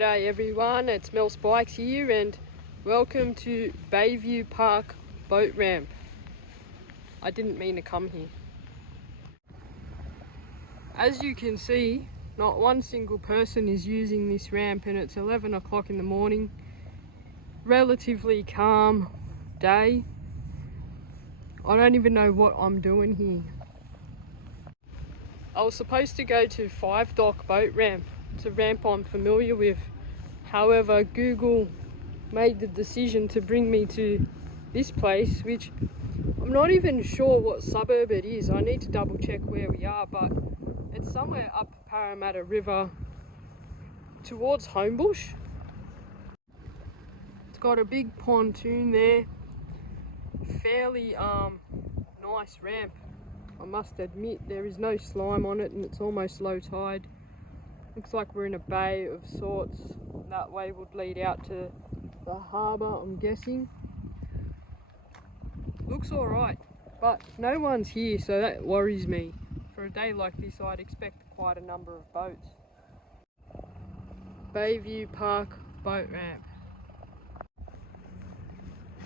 G'day everyone, it's Mel Spikes here and welcome to Bayview Park boat ramp. I didn't mean to come here. As you can see, not one single person is using this ramp and it's 11 o'clock in the morning. Relatively calm day. I don't even know what I'm doing here. I was supposed to go to 5 Dock boat ramp. It's a ramp I'm familiar with. However, Google made the decision to bring me to this place, which I'm not even sure what suburb it is. I need to double check where we are, but it's somewhere up Parramatta River towards Homebush. It's got a big pontoon there. Fairly nice ramp. I must admit there is no slime on it and it's almost low tide. Looks like we're in a bay of sorts. That way would lead out to the harbour, I'm guessing. Looks alright, but no one's here, so that worries me. For a day like this, I'd expect quite a number of boats. Bayview Park boat ramp.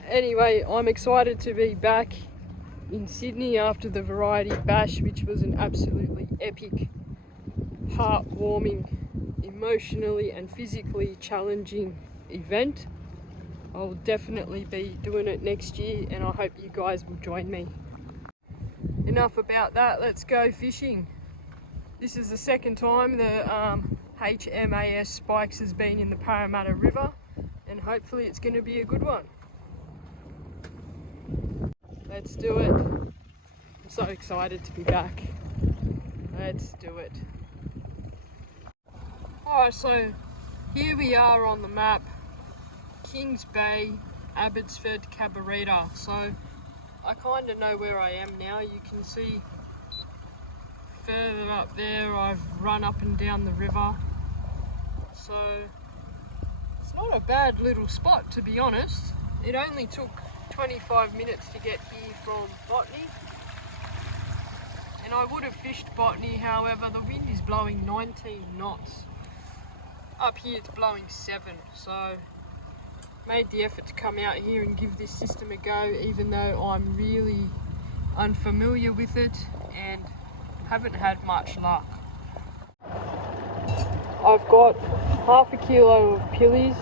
Anyway, I'm excited to be back in Sydney after the Variety Bash, which was an absolutely epic, heartwarming, emotionally and physically challenging event. I'll definitely be doing it next year and I hope you guys will join me. Enough about that, let's go fishing. This is the second time the HMAS Spikes has been in the Parramatta River and hopefully it's going to be a good one. Let's do it. I'm so excited to be back. Let's do it. Alright, so here we are on the map. Kings Bay, Abbotsford, Cabarita. So I kind of know where I am now. You can see further up there I've run up and down the river. So it's not a bad little spot, to be honest. It only took 25 minutes to get here from Botany, and I would have fished Botany, however the wind is blowing 19 knots. Up here it's blowing 7, so made the effort to come out here and give this system a go, even though I'm really unfamiliar with it and haven't had much luck. I've got half a kilo of pillies.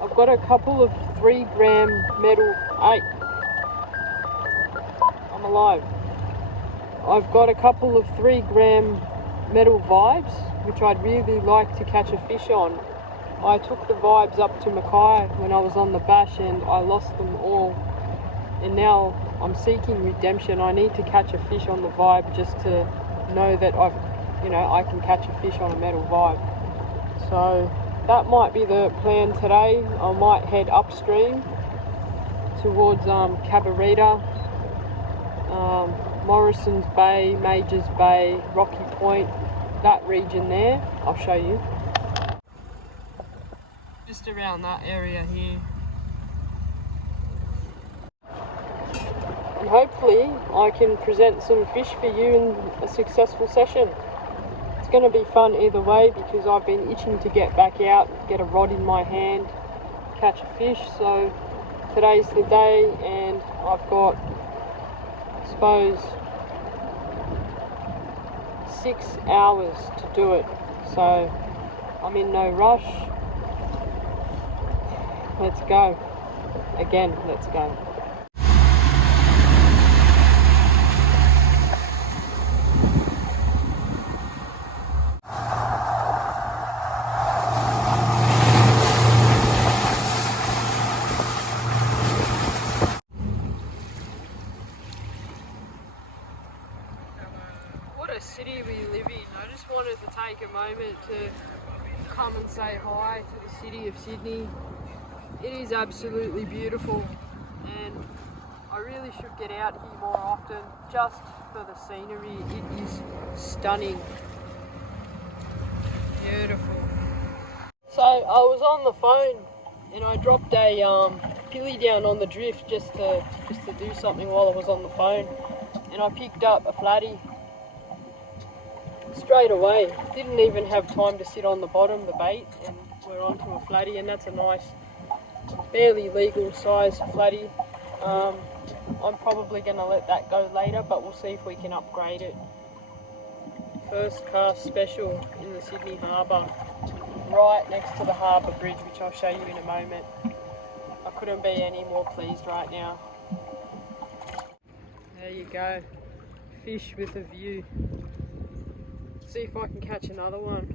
I've got a couple of 3 gram metal 8. I'm alive. I've got a couple of 3 gram metal vibes, which I'd really like to catch a fish on. I took the vibes up to Mackay when I was on the bash and I lost them all. And now I'm seeking redemption. I need to catch a fish on the vibe just to know that I can catch a fish on a metal vibe. So that might be the plan today. I might head upstream towards Cabarita, Morrison's Bay, Majors Bay, Rocky Point, that region there. I'll show you. Just around that area here. And hopefully I can present some fish for you in a successful session. It's going to be fun either way because I've been itching to get back out, get a rod in my hand, catch a fish. So today's the day and I've got, I suppose, 6 hours to do it. So I'm in no rush. Let's go. Again, let's go. What a city we live in. I just wanted to take a moment to come and say hi to the city of Sydney. It is absolutely beautiful and I really should get out here more often just for the scenery. It is stunning. Beautiful. So I was on the phone and I dropped a pilly down on the drift just to do something while I was on the phone, and I picked up a flatty. straight away. Didn't even have time to sit on the bottom, the bait, and we're onto a flatty, and that's a nice, barely legal size flatty. I'm probably going to let that go later, but we'll see if we can upgrade it. First cast special in the Sydney Harbour, right next to the harbour bridge, which I'll show you in a moment. I couldn't be any more pleased right now. There you go, fish with a view. See if I can catch another one.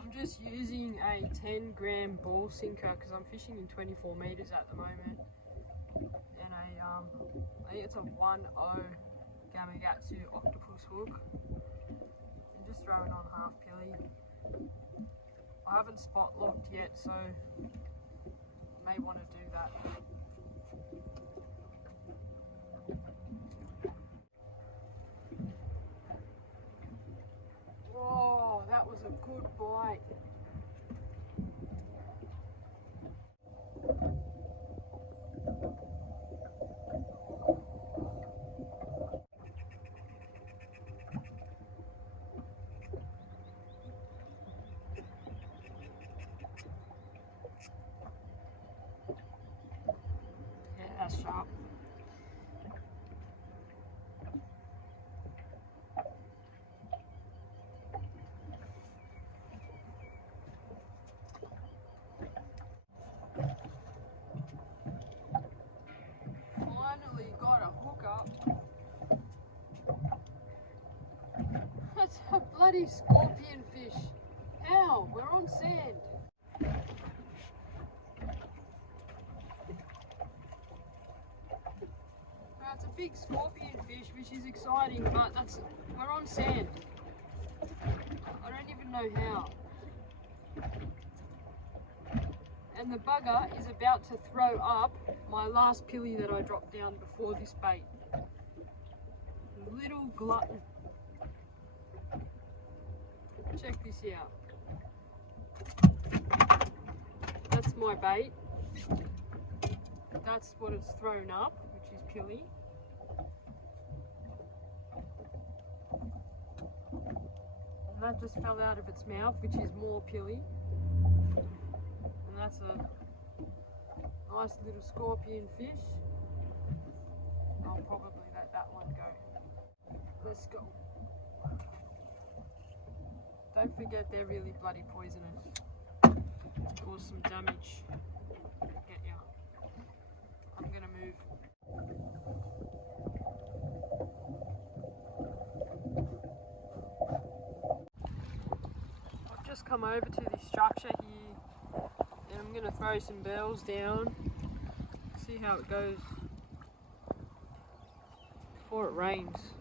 I'm just using a 10-gram ball sinker because I'm fishing in 24 metres at the moment, and I think it's a 1.0 Gamakatsu octopus hook. I'm just throwing on half pilly. I haven't spot locked yet, so I may want to do that. Whoa, that was a good bite. Yeah, that's sharp. Finally got a hook up. That's a bloody scorpion fish. How? We're on sand. That's a big scorpion fish, which is exciting, but we're on sand. I don't even know how. And the bugger is about to throw up my last pilly that I dropped down before this bait. Little glutton. Check this out. That's my bait. That's what it's thrown up, which is pilly. And that just fell out of its mouth, which is more pilly. And that's a nice little scorpion fish. I'll probably let that one go. Let's go. Don't forget they're really bloody poisonous. Cause some damage. Get ya. I'm gonna move. I've just come over to this structure here, and I'm gonna throw some bells down. See how it goes before it rains.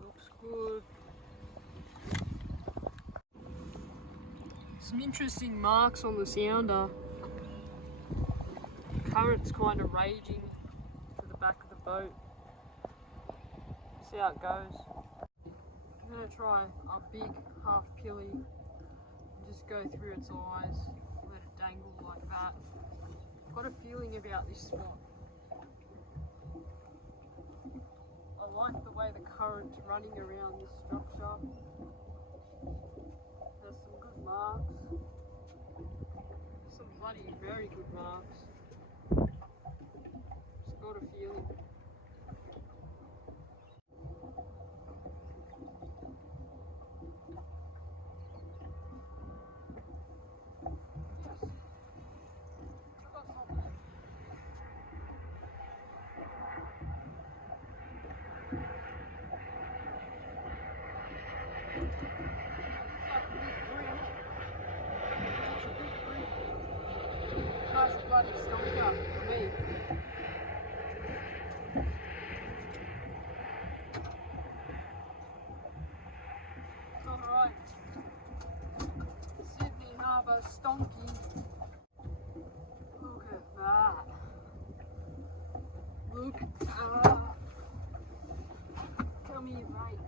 Looks good. Some interesting marks on the sounder. Current's kind of raging to the back of the boat. See how it goes. I'm going to try a big half pilly and just go through its eyes, let it dangle like that. I've got a feeling about this spot. I like the way the current's running around this structure. There's some good marks. Some bloody very good marks. Just got a feeling. Nice bloody stonker for me. Alright. Sydney Harbour stonky. Look at that. Look at that. Come here, mate.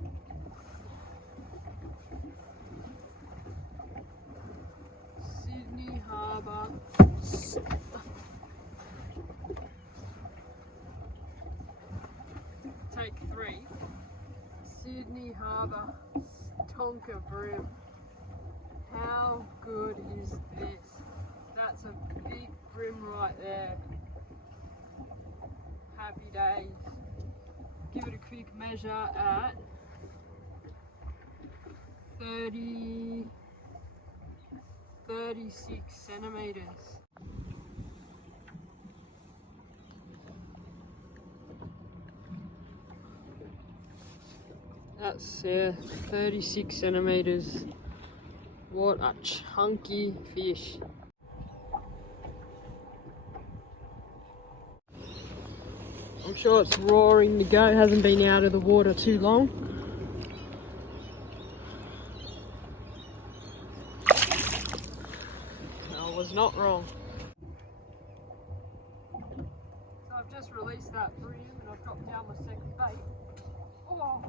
Sydney Harbour. another stonker bream. How good is this? That's a big bream right there. Happy days. Give it a quick measure at 36 centimeters. That's 36 centimeters. What a chunky fish. I'm sure it's roaring to go. It hasn't been out of the water too long. I was not wrong. So I've just released that bream and I've dropped down my second bait. Oh,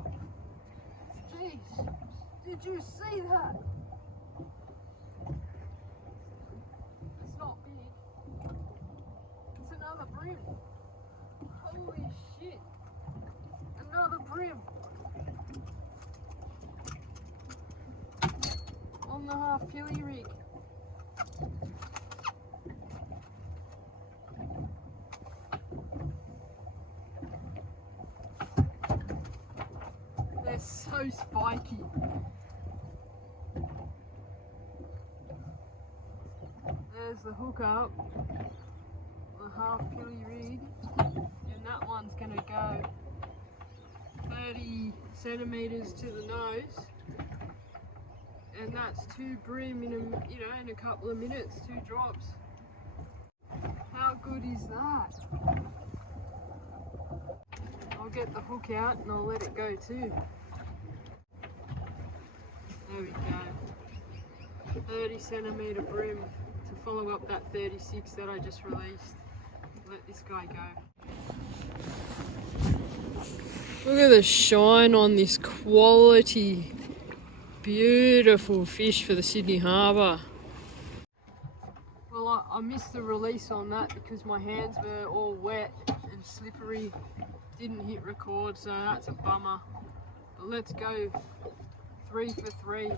jeez. Did you see that? It's not big. It's another bream. Holy shit. Another bream. On the half killie rig. They're so spiky. There's the hook up, the half killie rig, and that one's gonna go 30 centimeters to the nose, and that's 2 bream in a couple of minutes, 2 drops. How good is that? I'll get the hook out and I'll let it go too. There we go. 30 centimeter bream to follow up that 36 that I just released. Let this guy go. Look at the shine on this quality, beautiful fish for the Sydney Harbour. Well, I missed the release on that because my hands were all wet and slippery. Didn't hit record, so that's a bummer. But let's go 3 for 3.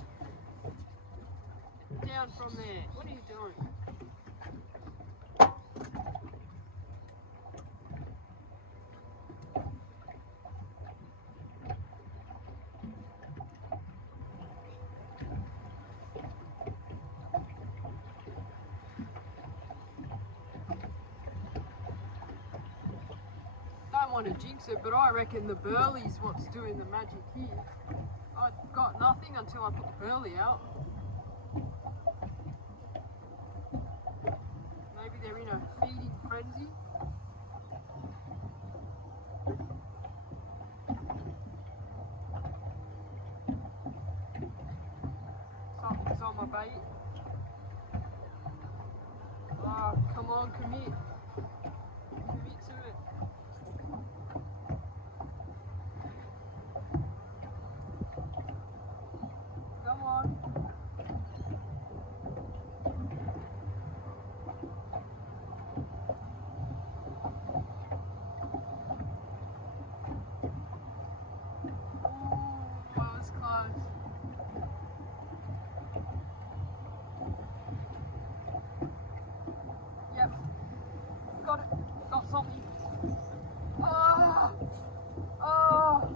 Down from there. What are you doing? Don't want to jinx it, but I reckon the burley's what's doing the magic here. I got nothing until I put the burley out. Maybe they're in a feeding frenzy. Something's on my bait. Oh, come on, commit. Commit to it. Come on. Yep, got it, got something. Oh, oh,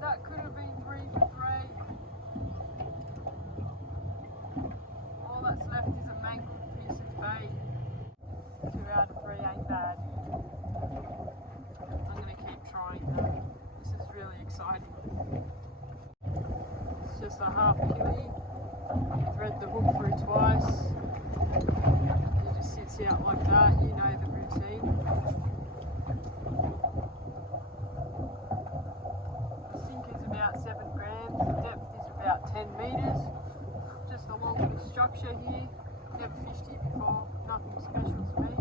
that could have been 3 for 3. All that's left is a mangled piece of bait. 2 out of 3 ain't bad. I'm going to keep trying though. This is really exciting. It's just a half killie. Thread the hook through twice. It just sits out like that, you know the routine. The sink is about 7 grams, the depth is about 10 metres. Just along the structure here. Never fished here before, nothing special to me.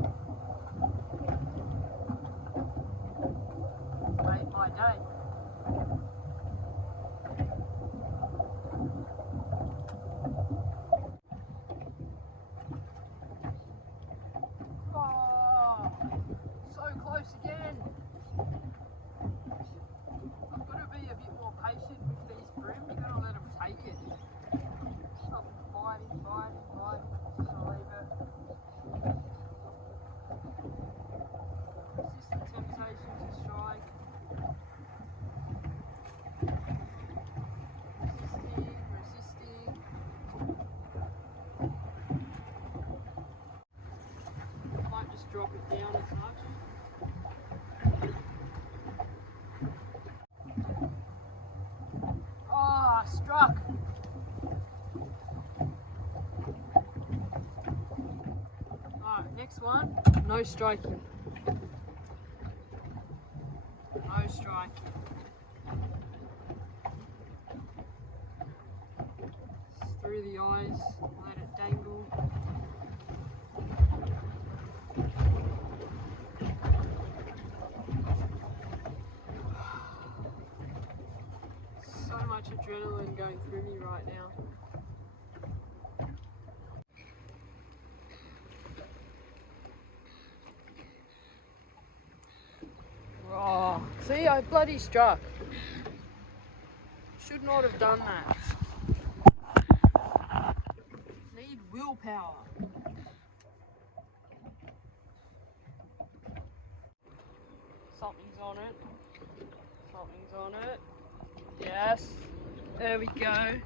Made my day. Again. I've got to be a bit more patient with these bream. drop it down as much. Ah, struck. Alright, next one, no striking. No striking. Through the eyes, let it dangle. So much adrenaline going through me right now. Oh, see, I bloody struck. Should not have done that. Need willpower. Something's on it. Something's on it. Yes. There we go.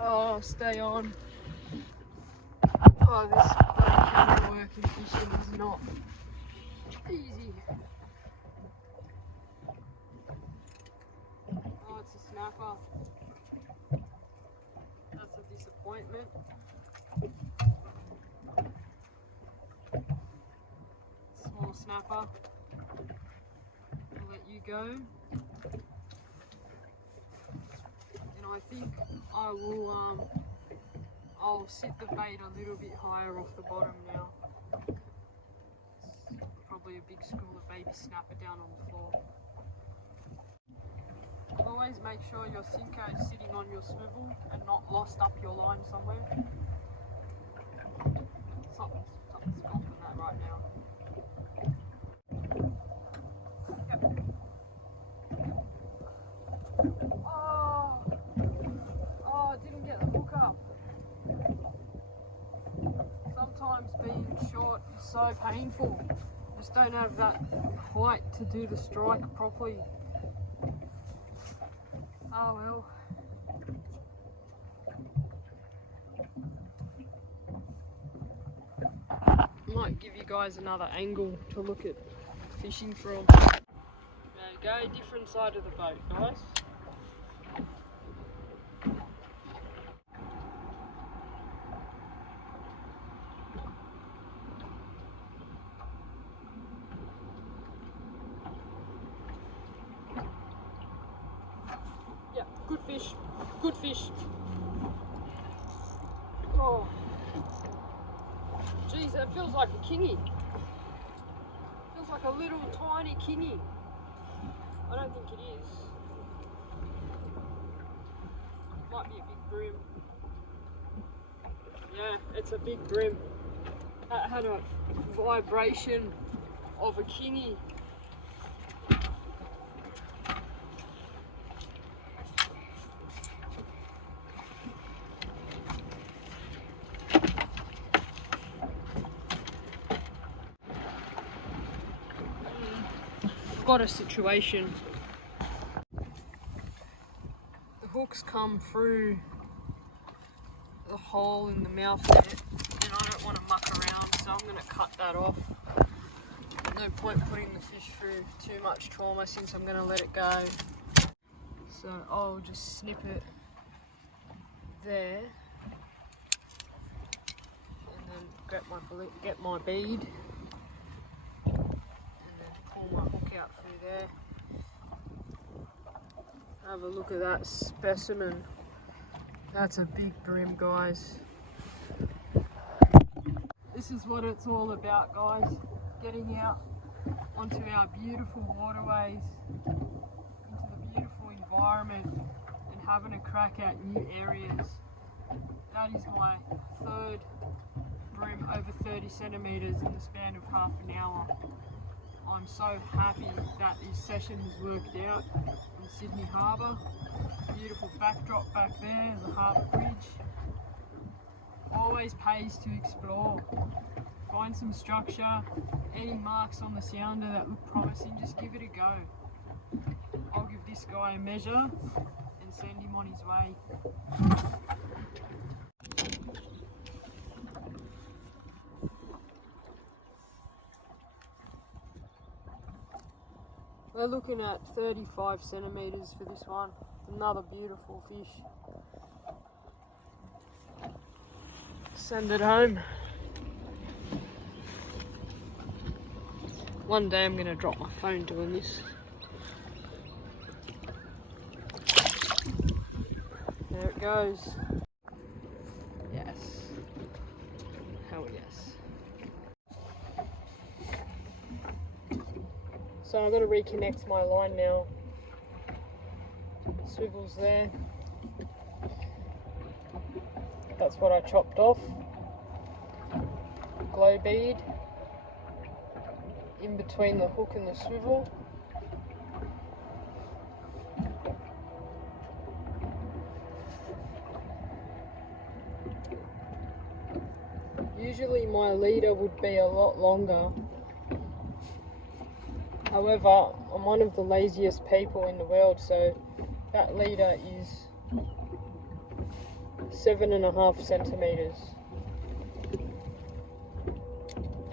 Oh, stay on. Oh, this kind of working fishing is not easy. Oh, it's a snapper. That's a disappointment. Small snapper. I'll let you go. And I think I will I'll sit the bait a little bit higher off the bottom now. It's probably a big school of baby snapper down on the floor. Always make sure your sinker is sitting on your swivel and not lost up your line somewhere. Something's bumping that right now. Yep. Oh, I didn't get the hook up. Sometimes being short is so painful. Just don't have that height to do the strike properly. Oh well. Might give you guys another angle to look at fishing from. There you go, different side of the boat, guys. Yeah, good fish. Good fish. Oh. Geez, that feels like a kingy. Feels like a little tiny kingy. I don't think it is. Might be a big bream. Yeah, it's a big bream. That had a vibration of a kingy. Got a situation. The hooks come through the hole in the mouth net and I don't want to muck around, so I'm going to cut that off. No point putting the fish through too much trauma since I'm going to let it go. So I'll just snip it there and then get my bead. Pull my hook out through there. Have a look at that specimen. That's a big bream, guys. This is what it's all about, guys. Getting out onto our beautiful waterways, into the beautiful environment, and having a crack at new areas. That is my third bream over 30 centimetres in the span of half an hour. I'm so happy that this session has worked out in Sydney Harbour. Beautiful backdrop back there, the harbour bridge. Always pays to explore. Find some structure, any marks on the sounder that look promising, just give it a go. I'll give this guy a measure and send him on his way. We're looking at 35 centimetres for this one. Another beautiful fish. Send it home. One day I'm going to drop my phone doing this. There it goes. Yes. Hell yes. So I'm going to reconnect my line now. Swivel's there. That's what I chopped off. Glow bead in between the hook and the swivel. Usually my leader would be a lot longer. However, I'm one of the laziest people in the world, so that leader is 7.5 centimetres.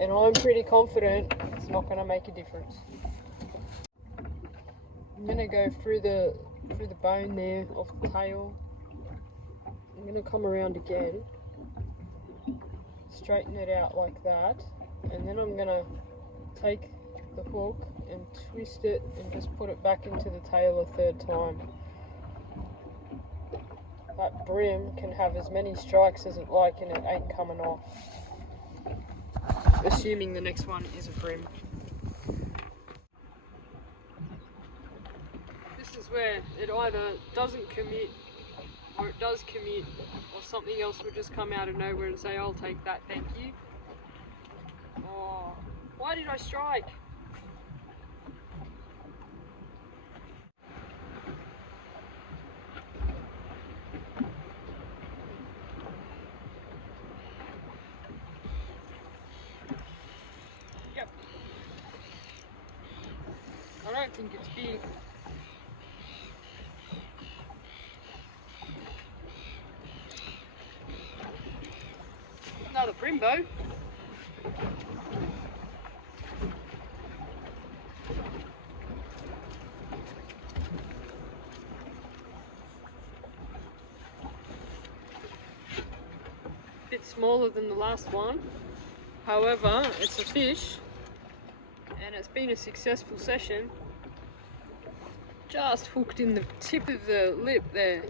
And I'm pretty confident it's not going to make a difference. I'm going to go through the bone there of the tail. I'm going to come around again, straighten it out like that, and then I'm going to take the hook and twist it and just put it back into the tail a third time. That bream can have as many strikes as it like and it ain't coming off. Assuming the next one is a bream. This is where it either doesn't commit or it does commit, or something else will just come out of nowhere and say, I'll take that, thank you. Oh, why did I strike? Yep. I don't think it's big. Another Primbo. Bit smaller than the last one. However, it's a fish and it's been a successful session. Just hooked in the tip of the lip there.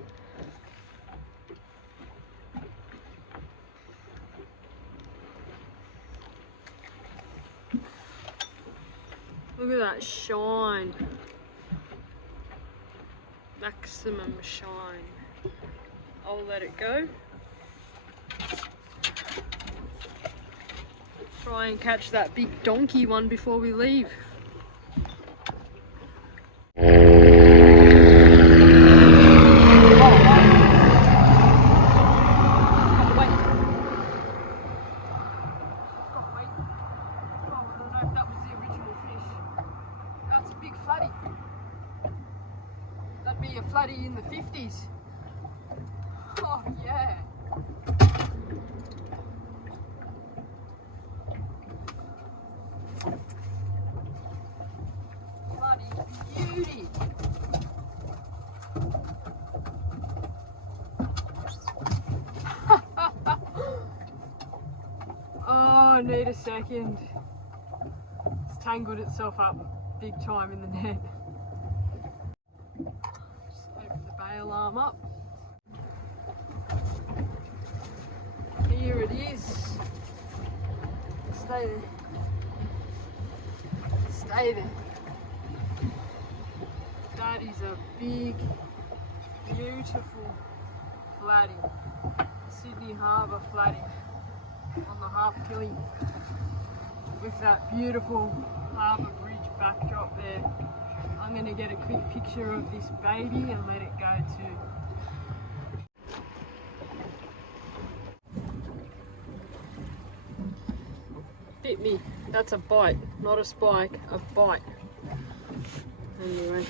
Look at that shine. Maximum shine. I'll let it go. Try and catch that big donkey one before we leave. That'd be a flatty in the 50s. Oh yeah. Bloody beauty. Oh, I need a second. It's tangled itself up big time in the net. Just open the bail arm up. Here it is. Stay there. Stay there. That is a big, beautiful flatty. Sydney Harbour flatty on the half killie with that beautiful harbour bridge backdrop there. I'm going to get a quick picture of this baby and let it go too. Bit me. That's a bite, not a spike, a bite. Anyway,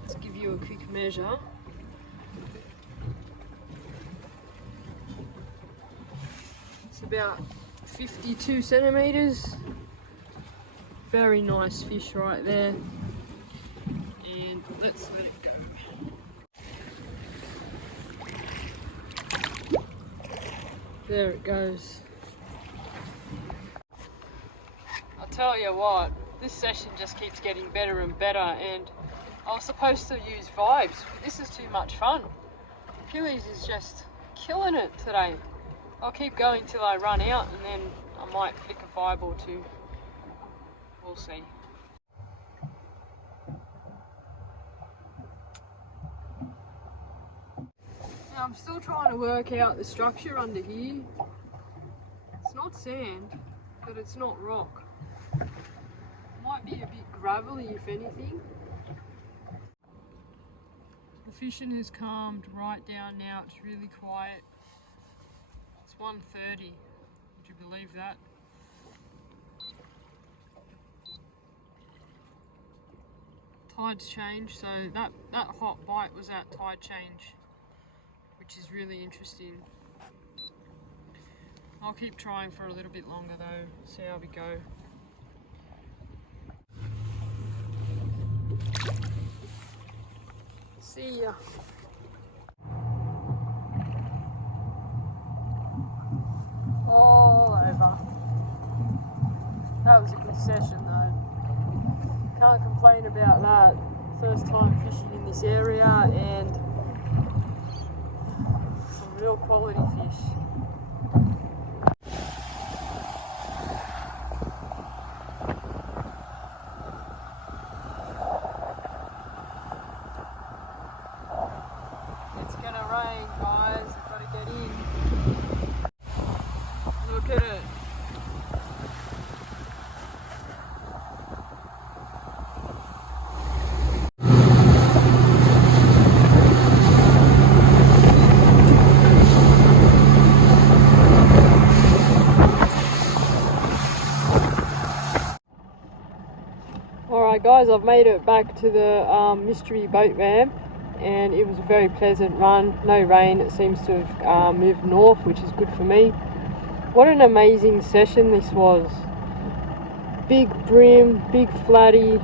let's give you a quick measure. It's about 52 centimetres. Very nice fish right there. let's let it go. There it goes. I'll tell you what, this session just keeps getting better and better, and I was supposed to use vibes, but this is too much fun. Achilles is just killing it today. I'll keep going till I run out, and then I might flick a vibe or two. We'll see. Now I'm still trying to work out the structure under here. It's not sand, but it's not rock. It might be a bit gravelly if anything. The fishing has calmed right down now, it's really quiet. It's 1:30, would you believe that? Tide's changed, so that hot bite was at tide change, which is really interesting. I'll keep trying for a little bit longer though, see how we go. See ya. All over. That was a good session though. Can't complain about that. First time fishing in this area and some real quality fish. It's gonna rain, guys. I've got to get in. Look at it. Alright guys, I've made it back to the mystery boat ramp, and it was a very pleasant run. No rain, it seems to have moved north, which is good for me. What an amazing session this was. Big bream, big flatty,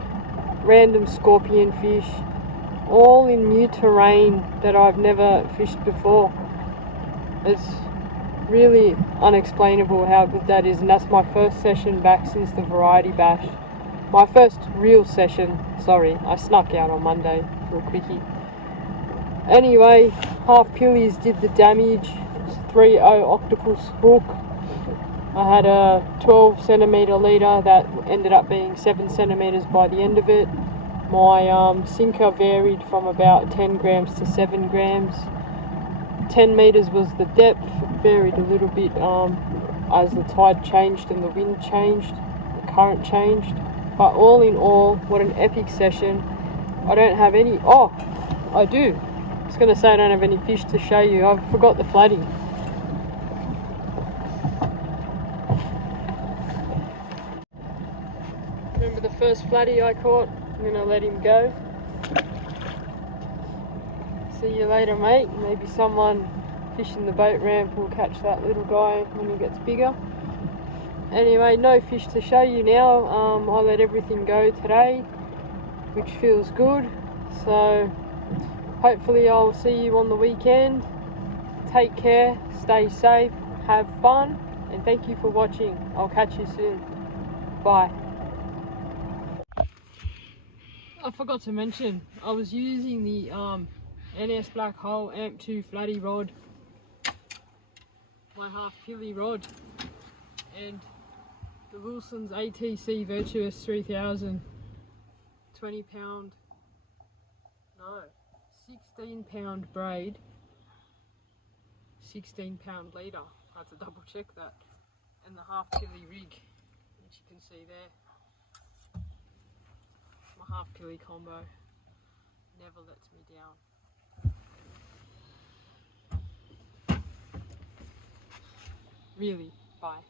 random scorpion fish, all in new terrain that I've never fished before. It's really unexplainable how good that is, and that's my first session back since the variety bash. My first real session, sorry, I snuck out on Monday for a quickie. Anyway, half pillies did the damage. It's 3.0 octopus hook. I had a 12 centimetre leader that ended up being 7 centimetres by the end of it. My sinker varied from about 10 grams to 7 grams. 10 metres was the depth, it varied a little bit as the tide changed and the wind changed, the current changed. But all in all, what an epic session. I don't have any, oh, I do. I was going to say I don't have any fish to show you. I forgot the flatty. Remember the first flatty I caught? I'm going to let him go. See you later, mate. Maybe someone fishing the boat ramp will catch that little guy when he gets bigger. Anyway, no fish to show you now. I let everything go today, which feels good. So hopefully I'll see you on the weekend. Take care, stay safe, have fun, and thank you for watching. I'll catch you soon. Bye. I forgot to mention, I was using the NS Black Hole Amp 2 flatty rod, my half pilly rod, and the Wilson's ATC Virtuous 3000 16 pound braid, 16 pound leader. I had to double check that. And the half pilly rig, which you can see there. My half pilly combo never lets me down. Really, bye.